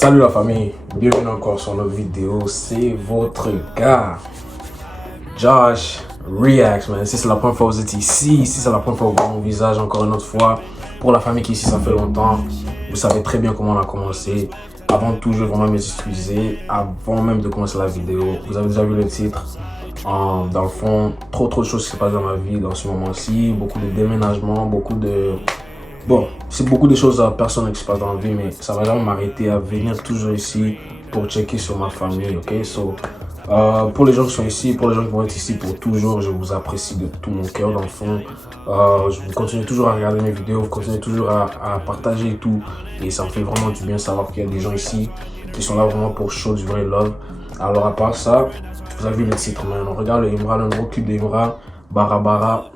Salut la famille, bienvenue encore sur notre vidéo, c'est votre gars Josh Reacts, man. Si c'est la première fois que vous êtes ici, si c'est la première fois que vous voyez mon visage encore une autre fois, pour la famille qui est ici, ça fait longtemps, vous savez très bien comment on a commencé. Avant tout, je vais vraiment m'excuser, avant même de commencer la vidéo, vous avez déjà vu le titre. Dans le fond, trop de choses qui se passent dans ma vie dans ce moment-ci, beaucoup de déménagements, Bon, c'est beaucoup de choses personnelles qui se passent dans la vie, mais ça va jamais m'arrêter à venir toujours ici pour checker sur ma famille, ok? So, pour les gens qui sont ici, pour les gens qui vont être ici pour toujours, je vous apprécie de tout mon cœur dans le fond. Je vous continue toujours à regarder mes vidéos, vous continuez toujours à partager et tout. Et ça me fait vraiment du bien de savoir qu'il y a des gens ici qui sont là vraiment pour show du vrai love. Alors à part ça, vous avez vu le titre, man. On regarde le Imra, le nouveau clip d'Imra, Bara Bara.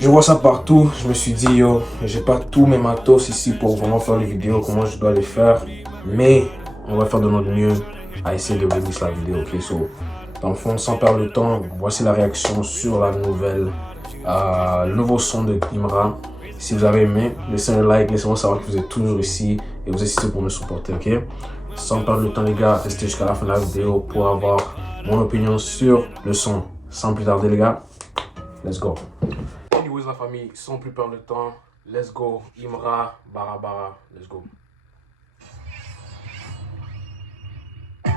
Je vois ça partout, je me suis dit, yo, j'ai pas tous mes matos ici pour vraiment faire les vidéos, comment je dois les faire. Mais on va faire de notre mieux à essayer de release la vidéo, ok? So, dans le fond, sans perdre le temps, voici la réaction sur la nouvelle, le nouveau son de Imra. Si vous avez aimé, laissez un like, laissez-moi savoir que vous êtes toujours ici et vous êtes ici pour me supporter, ok? Sans perdre le temps, les gars, restez jusqu'à la fin de la vidéo pour avoir mon opinion sur le son. Sans plus tarder, les gars, let's go. Anyways, la famille, sans plus perdre de temps, let's go. Imra, Bara Bara, let's go. En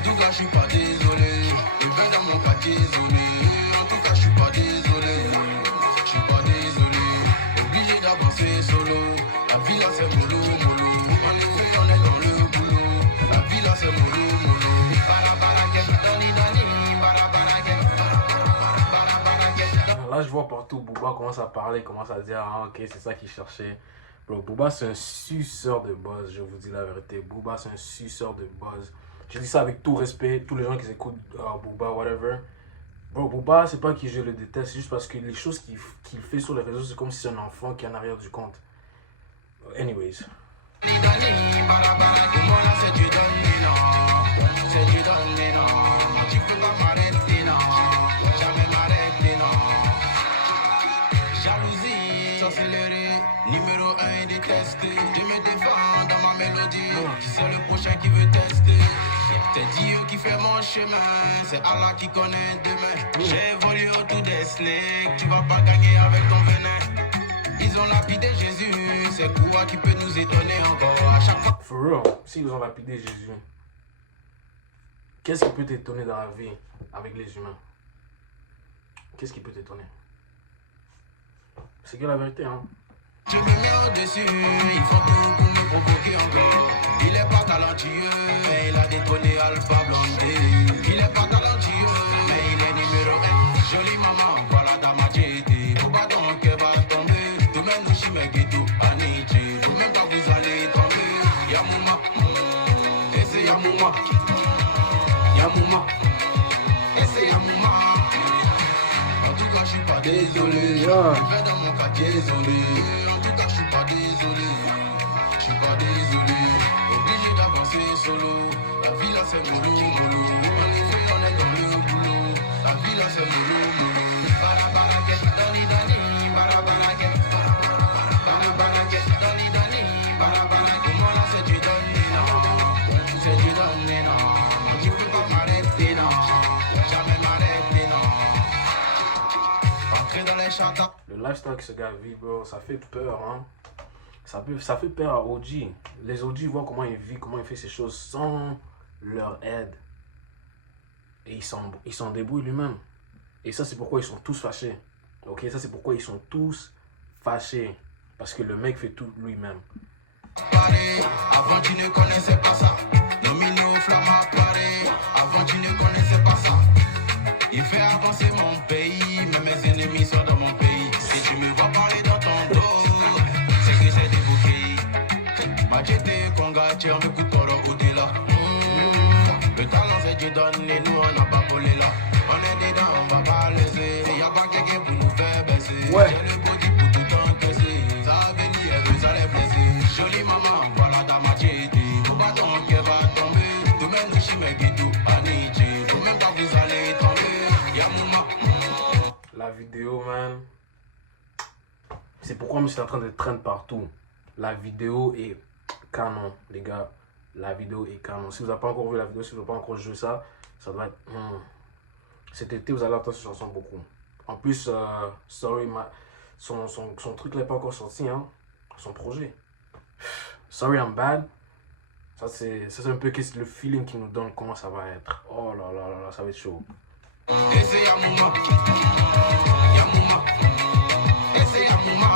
tout cas, je suis pas désolé. Les bains dans mon paquet isolé. En tout cas, je suis pas désolé. Je suis pas désolé. Obligé d'avancer solo. La vie là, c'est mollo, mollo. En effet, on est dans le boulot. La vie là, c'est mollo, mollo. Là, je vois partout Booba commence à parler, commence à dire, ah, ok, c'est ça qu'il cherchait. Bro, Booba, c'est un suceur de buzz, je vous dis la vérité. Booba, c'est un suceur de buzz. Je dis ça avec tout respect, tous les gens qui écoutent Booba, whatever. Bro, Booba, c'est pas que je le déteste, c'est juste parce que les choses qu'il fait sur les réseaux, c'est comme si c'est un enfant qui est en arrière du compte. Anyways. Numéro 1 détesté. Je me défends dans ma mélodie. C'est le prochain qui veut tester. C'est Dieu qui fait mon chemin. C'est Allah qui connaît demain. J'ai évolué autour des snakes. Tu vas pas gagner avec ton venin. Ils ont lapidé Jésus. C'est quoi qui peut nous étonner encore à chaque fois? For real, s'ils ont lapidé Jésus, qu'est-ce qui peut t'étonner dans la vie avec les humains? Qu'est-ce qui peut t'étonner? C'est que la vérité, hein. Je me mets au-dessus, ils font tout pour me provoquer encore. Il est pas talentueux, mais il a détonné Alpha Blondé. Il est pas talentueux, mais il est numéro 1. Jolie maman, voilà dans ma JT. Faut pas ton cœur va tomber. Demain nous chimez ghetto, Anichi. Vous même pas vous allez tomber. Yamouma, et c'est Yamouma. Yamouma, et c'est Yamouma. En tout cas, je suis pas désolé. Je vais dans mon cas, désolé. Je suis pas désolé, je suis pas désolé. Obligé d'avancer solo. La vie là c'est mollo, mollo. En effet on est dans le boulot. La vie là c'est mollo, mollo. Bara bara get dani dani, bara bara get. Bara bara get dani dani, bara bara. Comment là c'est du donné non, c'est du donné non. Tu peux pas m'arrêter non, jamais m'arrêter non. Entrer dans les châteaux. Le lifestyle que ce gars vit, bro, ça fait peur, hein. Ça fait peur à OG. Les OG voient comment il vit, comment il fait ces choses sans leur aide. Et il s'en débrouille lui-même. Et ça, c'est pourquoi ils sont tous fâchés. Ok, ça, c'est pourquoi ils sont tous fâchés. Parce que le mec fait tout lui-même. Avant, tu ne connaissais pas ça. Nominé au flamme apparaît. Avant, tu ne connaissais pas ça. Il fait avancer mon pays. Mais mes ennemis sont dans mon pays. Si tu me vois parler dans ton dos, c'est que c'est débouqué. Machete, congache, on me coupe au-delà. Le talent, c'est Dieu donne et nous, on n'a pas volé là. On est dedans, on va pas laisser. Y'a pas quelqu'un pour nous faire baisser. Ouais. J'ai le body pour tout encaisser. Ça va venir, ça les blesser. Jolie maman, voilà dans ma suis Megiddo, Anidji. Faut même pas vous aller étendre. Yamouma. La vidéo, man. C'est pourquoi je suis en train de traîner partout. La vidéo est canon, les gars. La vidéo est canon. Si vous n'avez pas encore vu la vidéo, si vous n'avez pas encore joué ça, ça doit être... Cet été, vous allez entendre cette chanson beaucoup. En plus, Sorry, son truc n'est pas encore sorti, hein. Son projet. Sorry I'm Bad. Ça, c'est un peu le feeling qui nous donne comment ça va être. Oh là là là là, ça va être chaud. Et c'est Yamouma. Yamouma. Et c'est Yamouma.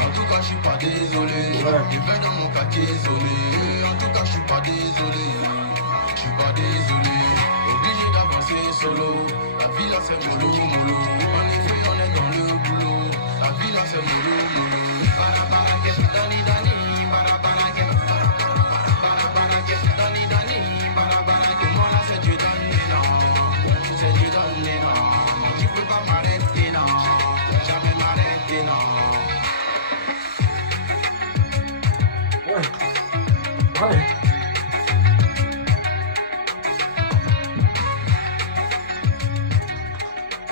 En tout cas, je suis pas désolé. Je vais dans mon quartier isolé. En tout cas, je suis pas désolé. Je suis pas désolé. Obligé d'avancer solo. La vie là, c'est mollo, mollo. En effet, on est dans le boulot. La vie là, c'est mollo, mollo. Para, para, que dani, dani. Para, para, que. Para, para, que dani, dani. Para, para, que moi là, c'est du donné, non. C'est du donné, non. Tu peux pas m'arrêter, non. Jamais m'arrêter, non. Ouais.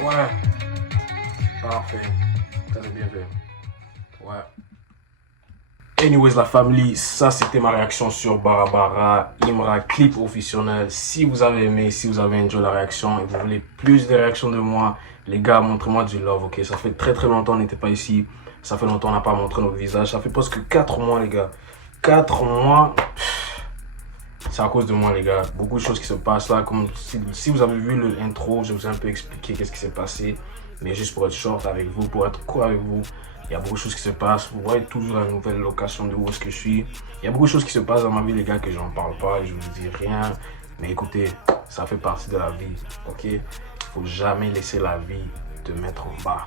Ouais. Parfait. Ça c'est bien fait. Ouais. Anyways, la famille, ça c'était ma réaction sur Barabara, Imra, clip officiel. Si vous avez aimé, si vous avez enjoyé la réaction et vous voulez plus de réactions de moi, les gars, montrez-moi du love, ok? Ça fait très longtemps qu'on n'était pas ici. Ça fait longtemps qu'on n'a pas montré notre visage. Ça fait presque 4 mois, les gars. 4 mois. C'est à cause de moi, les gars. Beaucoup de choses qui se passent là. Comme si vous avez vu l'intro, je vous ai un peu expliqué qu'est-ce qui s'est passé. Mais juste pour être short avec vous, pour être cool avec vous. Il y a beaucoup de choses qui se passent. Vous voyez toujours la nouvelle location de où est-ce que je suis. Il y a beaucoup de choses qui se passent dans ma vie, les gars, que j'en parle pas. Je vous dis rien. Mais écoutez, ça fait partie de la vie. Ok? Il faut jamais laisser la vie te mettre en bas.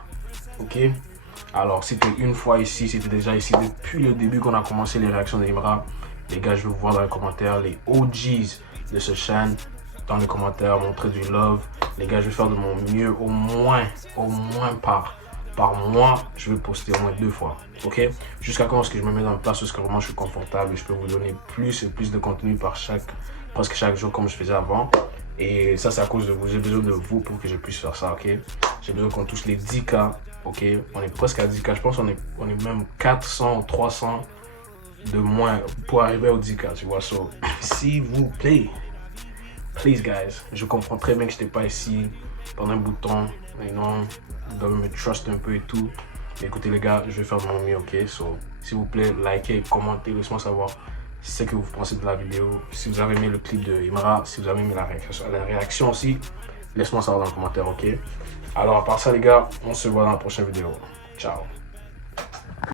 Ok? Alors, si tu es une fois ici, si tu es déjà ici depuis le début qu'on a commencé les réactions de Imra, les gars, je veux vous voir dans les commentaires les OGs de ce chaîne. Dans les commentaires, montrer du love. Les gars, je vais faire de mon mieux au moins par mois, je vais poster au moins 2 fois, ok? Jusqu'à quand est-ce que je me mets dans place, jusqu'à vraiment je suis confortable et je peux vous donner plus et plus de contenu presque chaque jour comme je faisais avant. Et ça, c'est à cause de vous. J'ai besoin de vous pour que je puisse faire ça, ok? J'ai besoin qu'on touche les 10K, ok? On est presque à 10K, je pense qu'on est même 400 ou 300 de moins pour arriver au 10K, tu vois? So, s'il vous plaît, please guys, je comprends très bien que je n'étais pas ici pendant un bout de temps, mais non, vous devez me trust un peu et tout. Mais écoutez les gars, je vais faire de mon mieux, ok? So, s'il vous plaît, likez, commentez, laissez-moi savoir ce que vous pensez de la vidéo. Si vous avez aimé le clip de Imra, si vous avez aimé la réaction aussi, laissez-moi savoir dans les commentaires, ok? Alors à part ça les gars, on se voit dans la prochaine vidéo. Ciao!